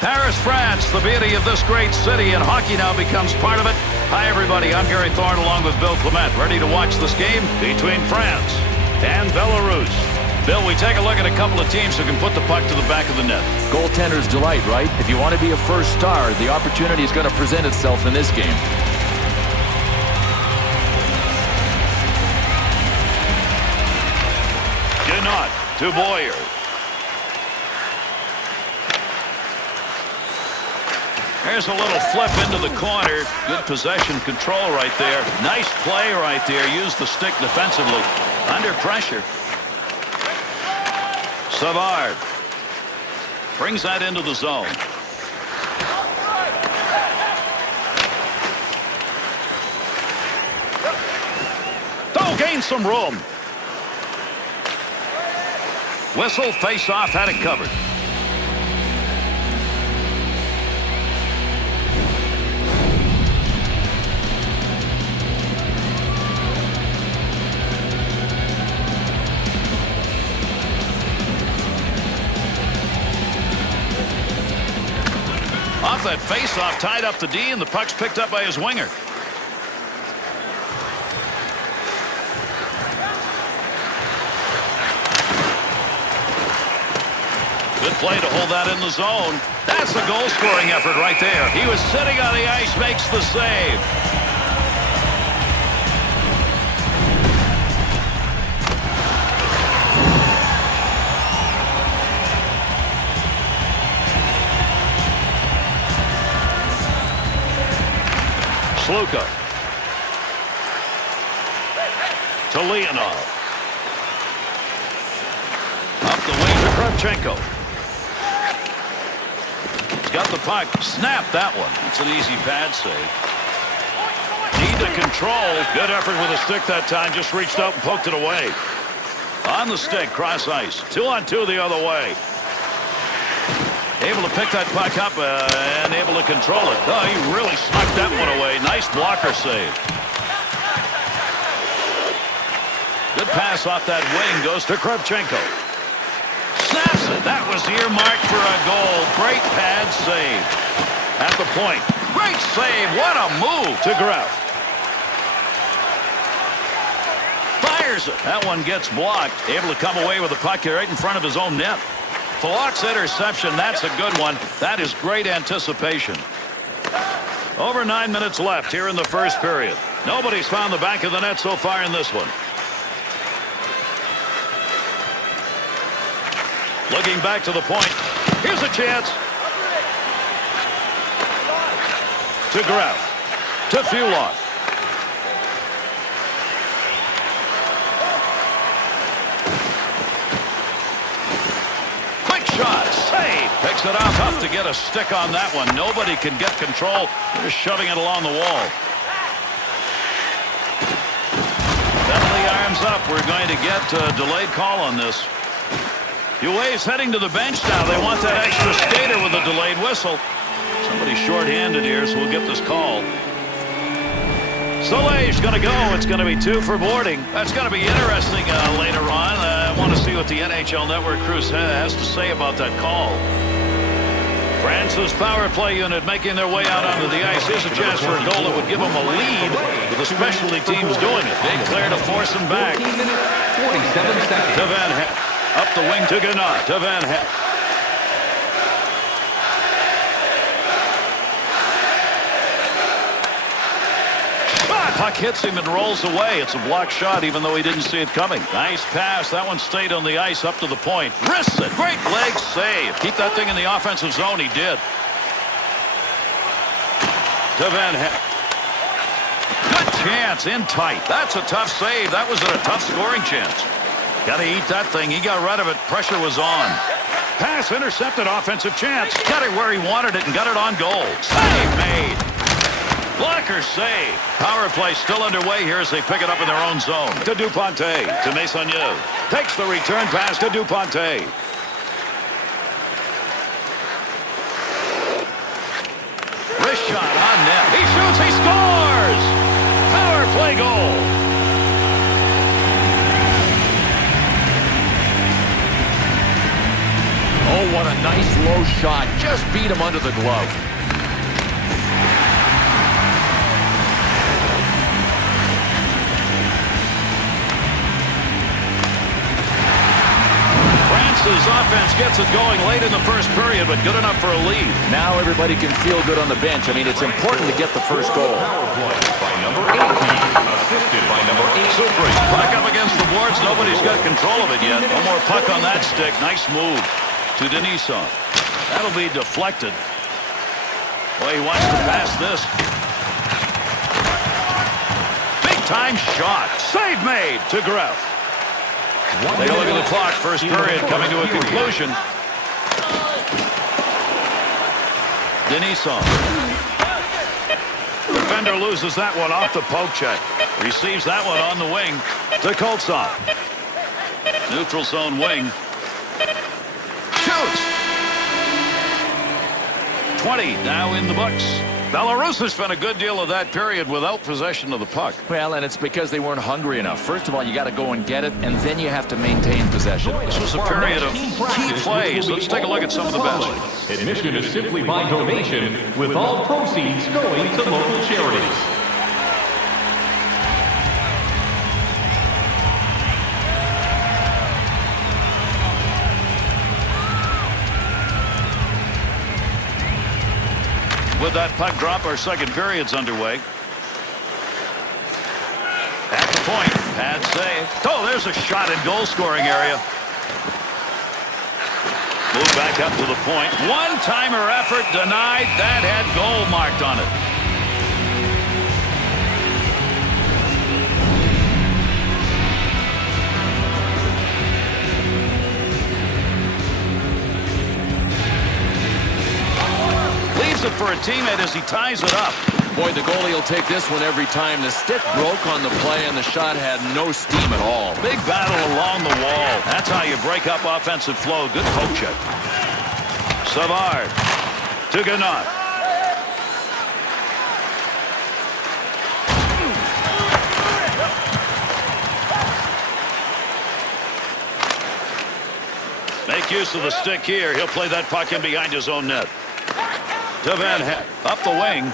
Paris, France, the beauty of this great city, and hockey now becomes part of it. Hi, everybody. I'm Gary Thorne along with Bill Clement, ready to watch this game between France and Belarus. Bill, we take a look at a couple of teams who can put the puck to the back of the net. Goaltender's delight, right? If you want to be a first star, the opportunity is going to present itself in this game. Not to Boyer. There's a little flip into the corner. Good possession control right there. Nice play right there. Use the stick defensively. Under pressure. Savard brings that into the zone. Oh, gain some room. Whistle, face-off, had it covered. Off that face-off, tied up the D, and the puck's picked up by his winger. Good play to hold that in the zone. That's a goal-scoring effort right there. He was sitting on the ice, makes the save. Sluka. To Leonov. Up the wing to Kravchenko. Got the puck. Snap that one. It's an easy pad save. Need to control. Good effort with the stick that time. Just reached out and poked it away. On the stick, cross ice. 2-on-2 the other way. Able to pick that puck up and able to control it. Oh, he really snuck that one away. Nice blocker save. Good pass off that wing. Goes to Kravchenko. Snaps it. That was earmarked for a goal. Great pad save. At the point. Great save. What a move to Gruff. Fires it. That one gets blocked. Able to come away with the puck here right in front of his own net. Fallock's interception. That's a good one. That is great anticipation. Over 9 minutes left here in the first period. Nobody's found the back of the net so far in this one. Looking back to the point. Here's a chance. To Graf. To Fulott. Quick shot. Save. Picks it up. Tough to get a stick on that one. Nobody can get control. They're just shoving it along the wall. Penalty arms up. We're going to get a delayed call on this. UA's heading to the bench now. They want that extra skater with a delayed whistle. Somebody's short-handed here, so we'll get this call. Soleil's going to go. It's going to be 2 for boarding. That's going to be interesting later on. I want to see what the NHL Network crew has to say about that call. France's power play unit making their way out onto the ice. Here's a chance for a goal that would give them a lead with the specialty teams doing it. Big clear to force them back. 14 minutes, 47 seconds. To Van Heck. Up the wing to Gannat. To Van Heck. Puck hits him and rolls away. It's a blocked shot even though he didn't see it coming. Nice pass. That one stayed on the ice up to the point. Wrists it. Great leg save. Keep that thing in the offensive zone. He did. To Van Heck. Good chance in tight. That's a tough save. That was a tough scoring chance. Got to eat that thing. He got rid of it. Pressure was on. Pass intercepted. Offensive chance. Got it where he wanted it and got it on goal. Save made. Blocker save. Power play still underway here as they pick it up in their own zone. To Duponte. To Maisonneuve. Takes the return pass to Duponte. Wrist shot on net. He shoots. He scores. Power play goal. Oh, what a nice low shot. Just beat him under the glove. France's offense gets it going late in the first period, but good enough for a lead. Now everybody can feel good on the bench. I mean, it's important to get the first goal. Power play by number 18, assisted by number 8. Supri, puck up against the boards. Nobody's got control of it yet. No more puck on that stick. Nice move to Denisov. That'll be deflected. Well, he wants to pass this. Big-time shot. Save made to Gruff. Take a look at the clock. First period coming to a conclusion. Denisov. Defender loses that one off the poke check. Receives that one on the wing to Koltsov. Neutral zone wing. Shoots. 20 now in the books. Belarus has spent a good deal of that period without possession of the puck. Well, and it's because they weren't hungry enough. First of all, you got to go and get it, and then you have to maintain possession. This was a period of key plays. Let's take a look at some of the best. Admission is simply by donation, with all proceeds going to local charities. With that puck drop, our second period's underway. At the point, pad save. Oh, there's a shot in goal-scoring area. Move back up to the point. One-timer effort denied. That had goal marked on it. Leaves it for a teammate as he ties it up. Boy, the goalie will take this one every time. The stick broke on the play, and the shot had no steam at all. Big battle along the wall. That's how you break up offensive flow. Good poke check. Savard to Ganot. Make use of the stick here. He'll play that puck in behind his own net. To Van Heck. Up the wing.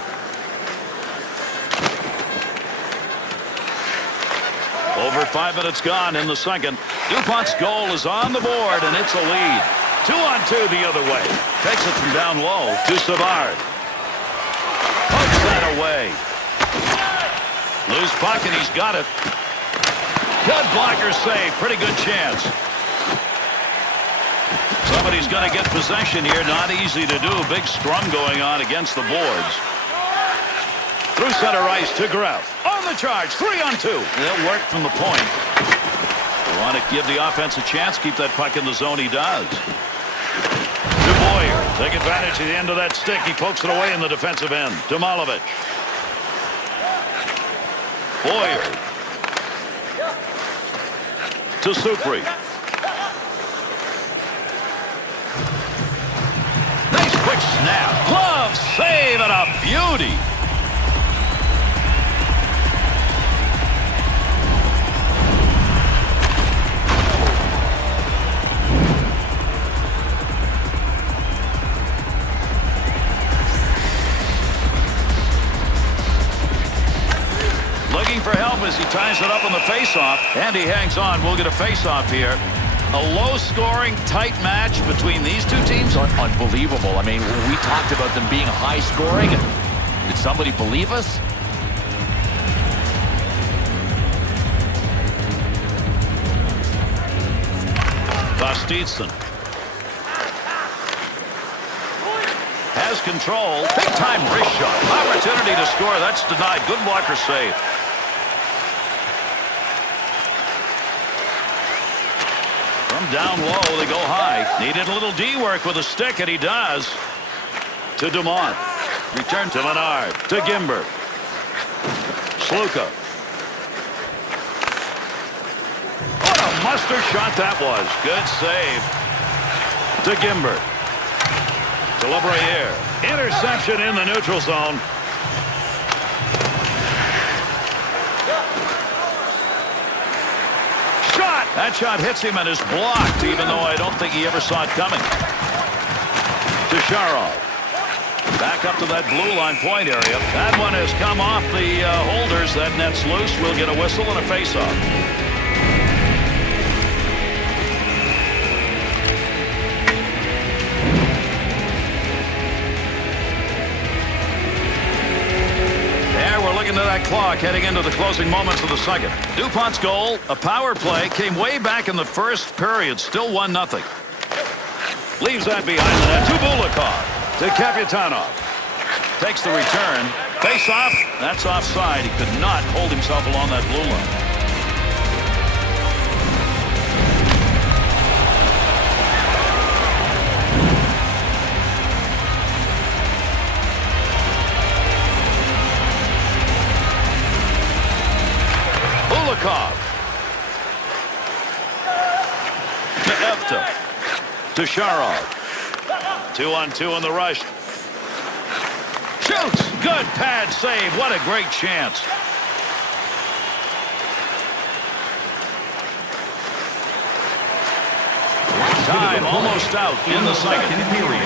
Over 5 minutes gone in the second. DuPont's goal is on the board, and it's a lead. 2-on-2 the other way. Takes it from down low to Savard. Pokes that away. Loose puck, and he's got it. Good blocker save. Pretty good chance. Somebody's going to get possession here. Not easy to do. Big scrum going on against the boards. Through center ice to Gruff. On the charge. 3-on-2. They'll work from the point. They want to give the offense a chance. Keep that puck in the zone. He does. To Boyer. Take advantage of the end of that stick. He pokes it away in the defensive end. To Malovich. Boyer. To Supri. Nice quick snap. Glove save and a beauty. Looking for help as he ties it up on the faceoff, and he hangs on. We'll get a faceoff here. A low-scoring, tight match between these two teams. Unbelievable. I mean, we talked about them being high-scoring. Did somebody believe us? Kostitsyn has control. Big-time wrist shot. Opportunity to score. That's denied. Good blocker save. From down low, they go high. Needed a little D work with a stick, and he does. To Dumont. Return to Menard. To Gimber. Sluka. What a muster shot that was. Good save. To Gimber. To LeBriere. Interception in the neutral zone. That shot hits him and is blocked, even though I don't think he ever saw it coming. To Sharov. Back up to that blue line point area. That one has come off the holders. That net's loose. We'll get a whistle and a face-off. There, we're looking at that clock heading into the closing moments of the second. DuPont's goal, a power play, came way back in the first period. Still 1-0. Leaves that behind the net to Bulikov. To Kapitanov. Takes the return. Face off. That's offside. He could not hold himself along that blue line. Bulikov. To Efta. To Sharov. 2-on-2 on the rush. Shoots! Good pad save. What a great chance. Time almost out in the second period.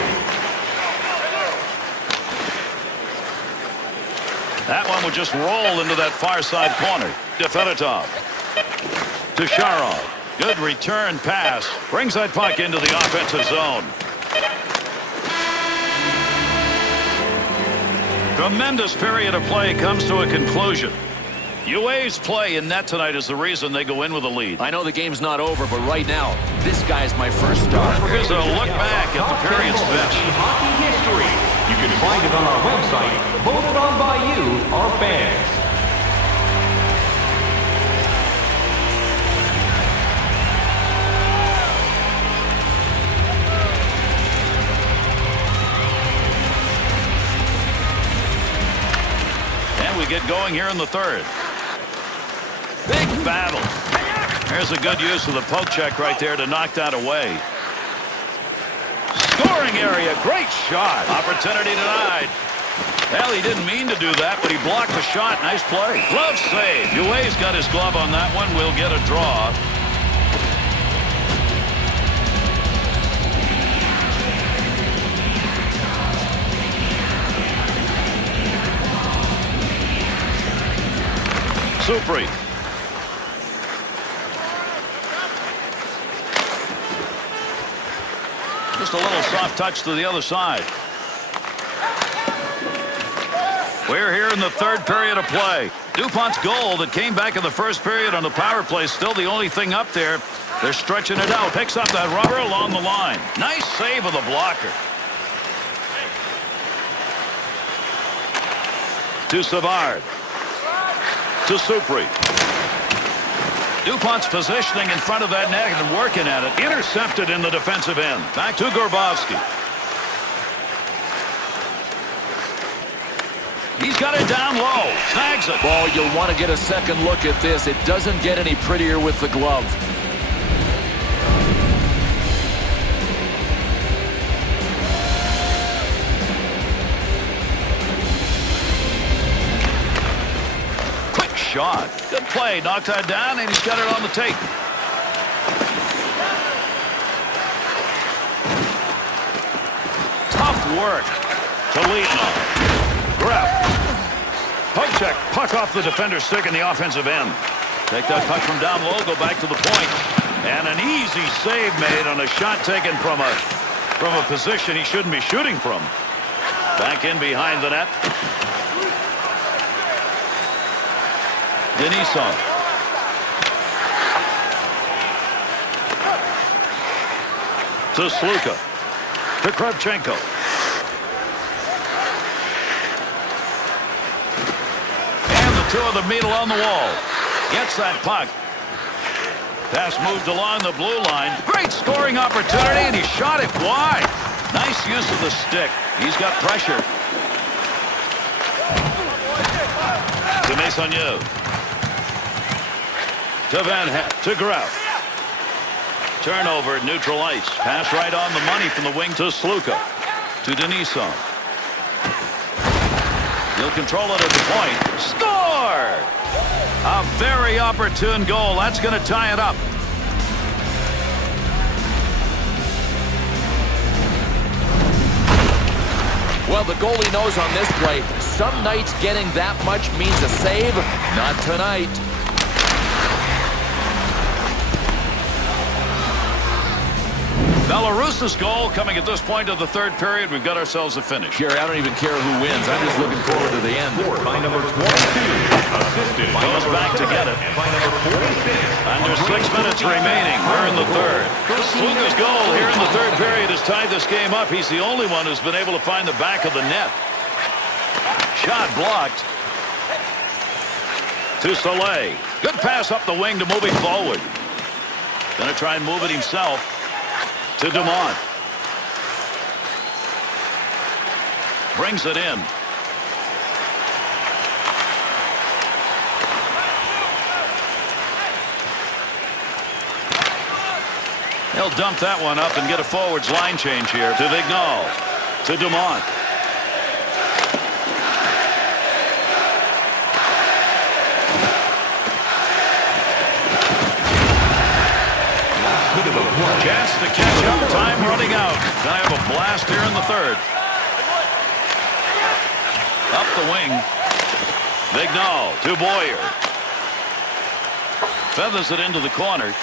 That one would just roll into that far side corner. To Fedotov. To Sharov. Good return pass. Brings that puck into the offensive zone. Tremendous period of play comes to a conclusion. UA's play in net tonight is the reason they go in with a lead. I know the game's not over, but right now, this guy's my first star. Here's a look back at the period's best. Hockey history. You can find it on our website, voted on by you, our fans. We get going here in the third. Big battle. There's a good use of the poke check right there to knock that away. Scoring area. Great shot. Opportunity denied. Well, he didn't mean to do that, but he blocked the shot. Nice play. Glove save. Ue's got his glove on that one. We'll get a draw. Supri. Just a little soft touch to the other side. We're here in the third period of play. DuPont's goal that came back in the first period on the power play is still the only thing up there. They're stretching it out. Picks up that rubber along the line. Nice save of the blocker. To Savard. To Supri. DuPont's positioning in front of that net and working at it. Intercepted in the defensive end. Back to Grabowski. He's got it down low. Snags it. Ball, you'll want to get a second look at this. It doesn't get any prettier with the glove. Shot. Good play. Knocked that down, and he's got it on the tape. Tough work. Toledo. Grab. Puck check. Puck off the defender's stick in the offensive end. Take that puck from down low. Go back to the point. And an easy save made on a shot taken from a position he shouldn't be shooting from. Back in behind the net. Denisov. To Sluka. To Kravchenko. And the two of them meet along the wall. Gets that puck. Pass moved along the blue line. Great scoring opportunity, and he shot it wide. Nice use of the stick. He's got pressure. To Maisonneuve. To Van Hett. To Graf. Turnover at neutral ice. Pass right on the money from the wing to Sluka. To Denisov. He'll control it at the point. Score! A very opportune goal. That's going to tie it up. Well, the goalie knows on this play, some nights getting that much means a save. Not tonight. Belarus's goal coming at this point of the third period. We've got ourselves a finish. Gary, I don't even care who wins. I'm just looking forward to the end. Scored by number 22. Assisted by Goes number back to get it. And by number 46. Under 6 minutes remaining. We're in the third. Sluga's goal here in the third period has tied this game up. He's the only one who's been able to find the back of the net. Shot blocked. To Soleil. Good pass up the wing to move him forward. Gonna try and move it himself. To Dumont. Brings it in. He'll dump that one up and get a forwards line change here. To Vignal. To Dumont. Chance to catch up. Time running out. Gonna have a blast here in the third. Up the wing. Vignal to Boyer. Feathers it into the corner.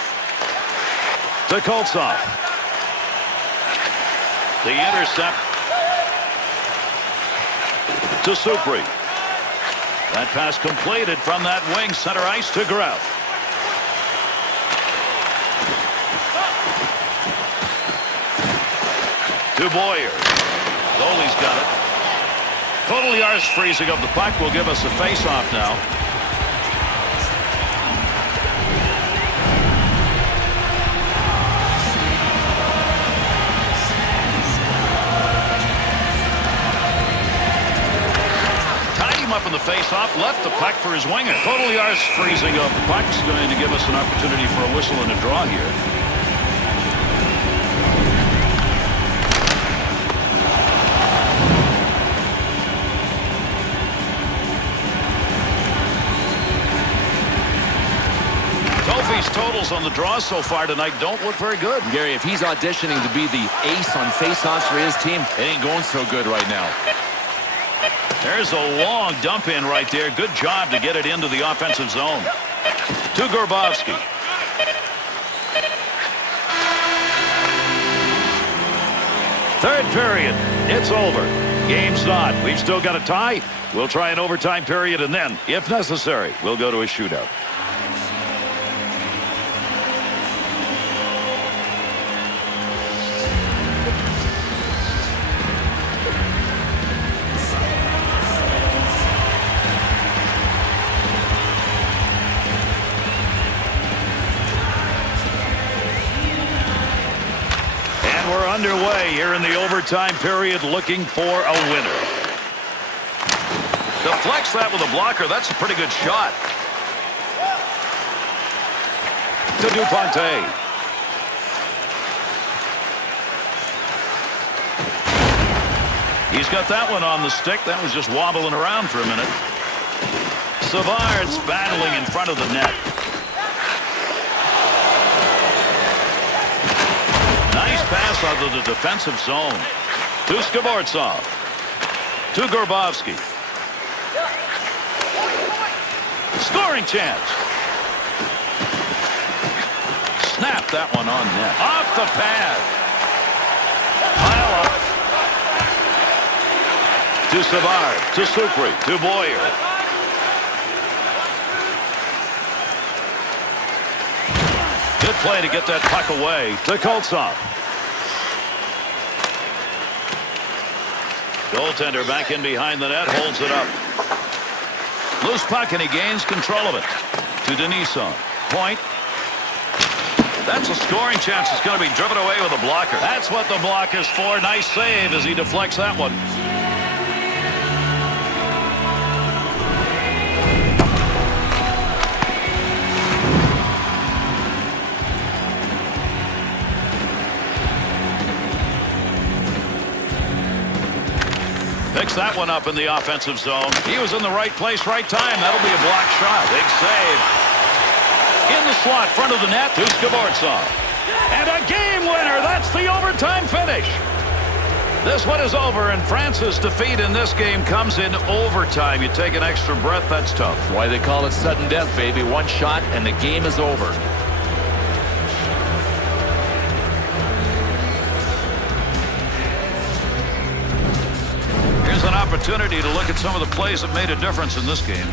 To Koltsov. The intercept. To Supri. That pass completed from that wing center ice to Gruff. To Boyer. Goalie's got it. Total yards freezing up the puck will give us a face-off now. Tied him up in the face-off, left the puck for his winger. Total yards freezing up the puck's going to give us an opportunity for a whistle and a draw here. Tofi's totals on the draw so far tonight don't look very good. Gary, if he's auditioning to be the ace on faceoffs for his team, it ain't going so good right now. There's a long dump in right there. Good job to get it into the offensive zone. To Grabowski. Third period. It's over. Game's not. We've still got a tie. We'll try an overtime period, and then, if necessary, we'll go to a shootout. We're underway here in the overtime period, looking for a winner. Deflects that with a blocker. That's a pretty good shot. To Duponte. He's got that one on the stick. That was just wobbling around for a minute. Savard's battling in front of the net. Nice pass out of the defensive zone. To Skvortsov. To Grabowski. Scoring chance. Snap that one on net. Off the pad. Pile up. To Savard. To Supri. To Boyer. Good play to get that puck away. To Koltsov. Goaltender back in behind the net, holds it up. Loose puck, and he gains control of it. To Denisov. Point. That's a scoring chance. It's going to be driven away with a blocker. That's what the block is for. Nice save as he deflects that one. Picks that one up in the offensive zone. He was in the right place, right time. That'll be a blocked shot. Big save. In the slot, front of the net, to Skvortsov. And a game winner. That's the overtime finish. This one is over, and France's defeat in this game comes in overtime. You take an extra breath, that's tough. Why they call it sudden death, baby. One shot, and the game is over. Here's an opportunity to look at some of the plays that made a difference in this game.